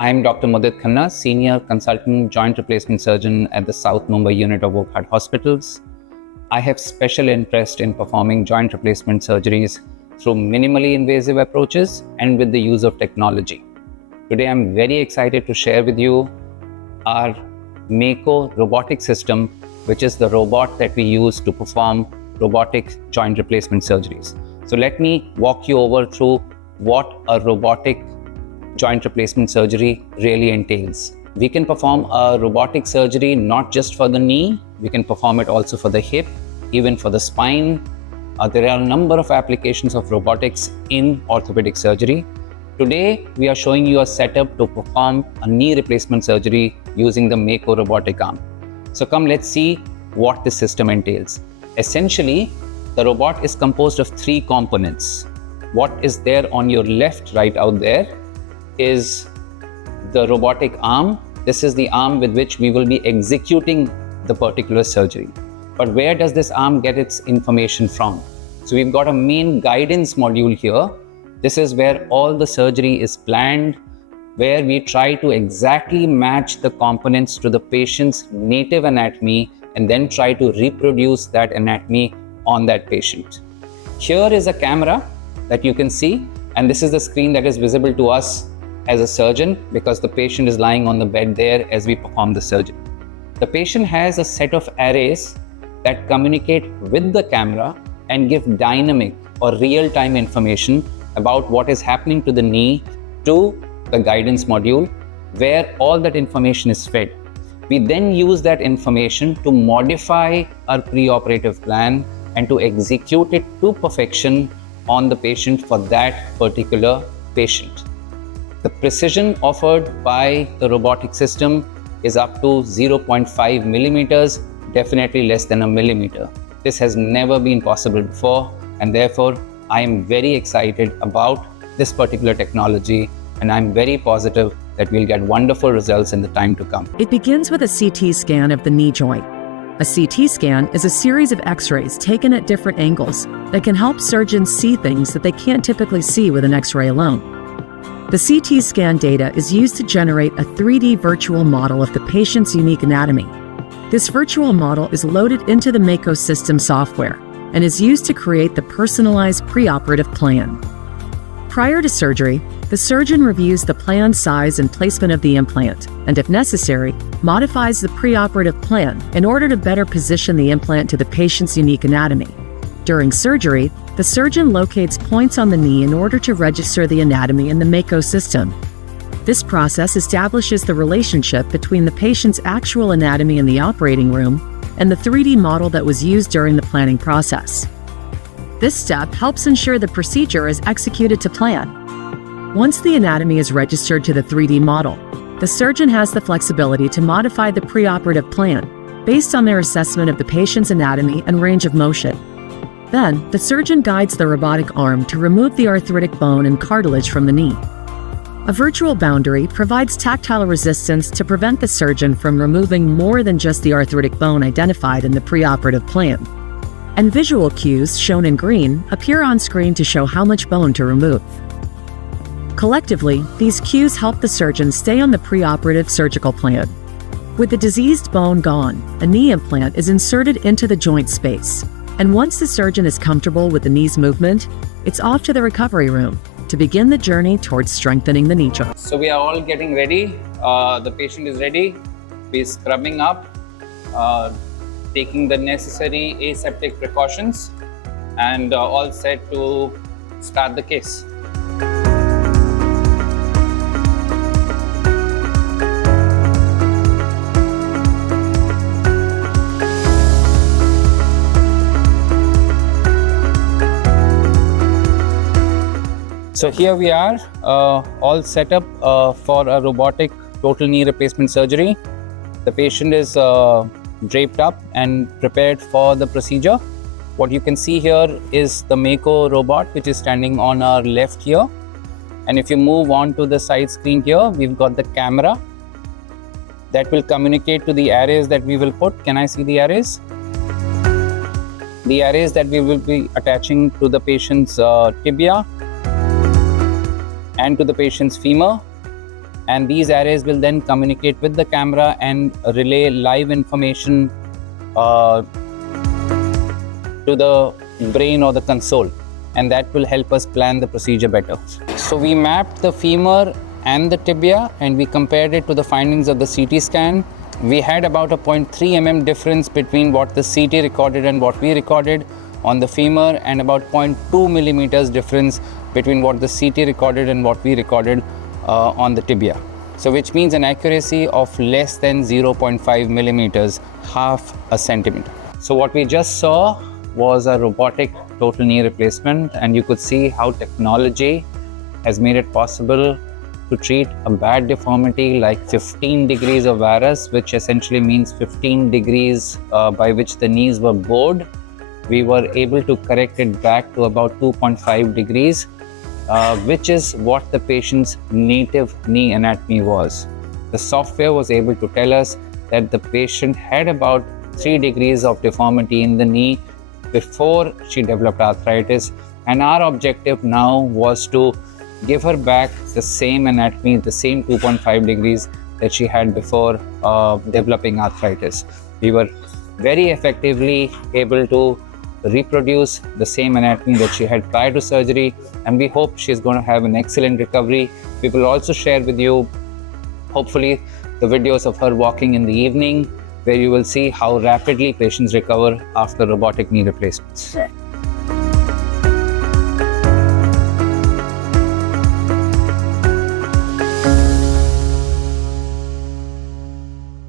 I'm Dr. Mudit Khanna, Senior Consultant Joint Replacement Surgeon at the South Mumbai unit of Wockhardt Hospitals. I have special interest in performing joint replacement surgeries through minimally invasive approaches and with the use of technology. Today, I'm very excited to share with you our Mako robotic system, which is the robot that we use to perform robotic joint replacement surgeries. So let me walk you over through what a robotic joint replacement surgery really entails. We can perform a robotic surgery not just for the knee, we can perform it also for the hip, even for the spine. There are a number of applications of robotics in orthopedic surgery. Today, we are showing you a setup to perform a knee replacement surgery using the Mako robotic arm. So come, let's see what this system entails. Essentially, the robot is composed of three components. What is there on your left, right out there, is the robotic arm. This is the arm with which we will be executing the particular surgery. But where does this arm get its information from? So we've got a main guidance module here. This is where all the surgery is planned, where we try to exactly match the components to the patient's native anatomy and then try to reproduce that anatomy on that patient. Here is a camera that you can see, and this is the screen that is visible to us as a surgeon because the patient is lying on the bed there as we perform the surgery. The patient has a set of arrays that communicate with the camera and give dynamic or real-time information about what is happening to the knee to the guidance module, where all that information is fed. We then use that information to modify our preoperative plan and to execute it to perfection on the patient for that particular patient. The precision offered by the robotic system is up to 0.5 millimeters, definitely less than a millimeter. This has never been possible before, and therefore I am very excited about this particular technology, and I'm very positive that we'll get wonderful results in the time to come. It begins with a CT scan of the knee joint. A CT scan is a series of X-rays taken at different angles that can help surgeons see things that they can't typically see with an X-ray alone. The CT scan data is used to generate a 3D virtual model of the patient's unique anatomy. This virtual model is loaded into the Mako system software and is used to create the personalized preoperative plan. Prior to surgery, the surgeon reviews the plan size and placement of the implant, and if necessary, modifies the preoperative plan in order to better position the implant to the patient's unique anatomy. During surgery, the surgeon locates points on the knee in order to register the anatomy in the Mako system. This process establishes the relationship between the patient's actual anatomy in the operating room and the 3D model that was used during the planning process. This step helps ensure the procedure is executed to plan. Once the anatomy is registered to the 3D model, the surgeon has the flexibility to modify the preoperative plan based on their assessment of the patient's anatomy and range of motion. Then, the surgeon guides the robotic arm to remove the arthritic bone and cartilage from the knee. A virtual boundary provides tactile resistance to prevent the surgeon from removing more than just the arthritic bone identified in the preoperative plan. And visual cues, shown in green, appear on screen to show how much bone to remove. Collectively, these cues help the surgeon stay on the preoperative surgical plan. With the diseased bone gone, a knee implant is inserted into the joint space. And once the surgeon is comfortable with the knee's movement, it's off to the recovery room to begin the journey towards strengthening the knee joint. So we are all getting ready. The patient is ready. We're scrubbing up, taking the necessary aseptic precautions, and all set to start the case. So here we are, all set up for a robotic total knee replacement surgery. The patient is draped up and prepared for the procedure. What you can see here is the Mako robot, which is standing on our left here. And if you move on to the side screen here, we've got the camera that will communicate to the arrays that we will put. Can I see the arrays? The arrays that we will be attaching to the patient's tibia and to the patient's femur. And these arrays will then communicate with the camera and relay live information to the brain or the console, and that will help us plan the procedure better. So we mapped the femur and the tibia and we compared it to the findings of the CT scan. We had about a 0.3 mm difference between what the CT recorded and what we recorded on the femur, and about 0.2 millimeters difference between what the CT recorded and what we recorded on the tibia. So which means an accuracy of less than 0.5 millimeters, half a centimeter. So what we just saw was a robotic total knee replacement, and you could see how technology has made it possible to treat a bad deformity like 15 degrees of varus, which essentially means 15 degrees by which the knees were bowed. We were able to correct it back to about 2.5 degrees, which is what the patient's native knee anatomy was. The software was able to tell us that the patient had about 3 degrees of deformity in the knee before she developed arthritis, and our objective now was to give her back the same anatomy, the same 2.5 degrees that she had before developing arthritis. We were very effectively able to reproduce the same anatomy that she had prior to surgery, and we hope she's going to have an excellent recovery. We will also share with you, hopefully, the videos of her walking in the evening, where you will see how rapidly patients recover after robotic knee replacements.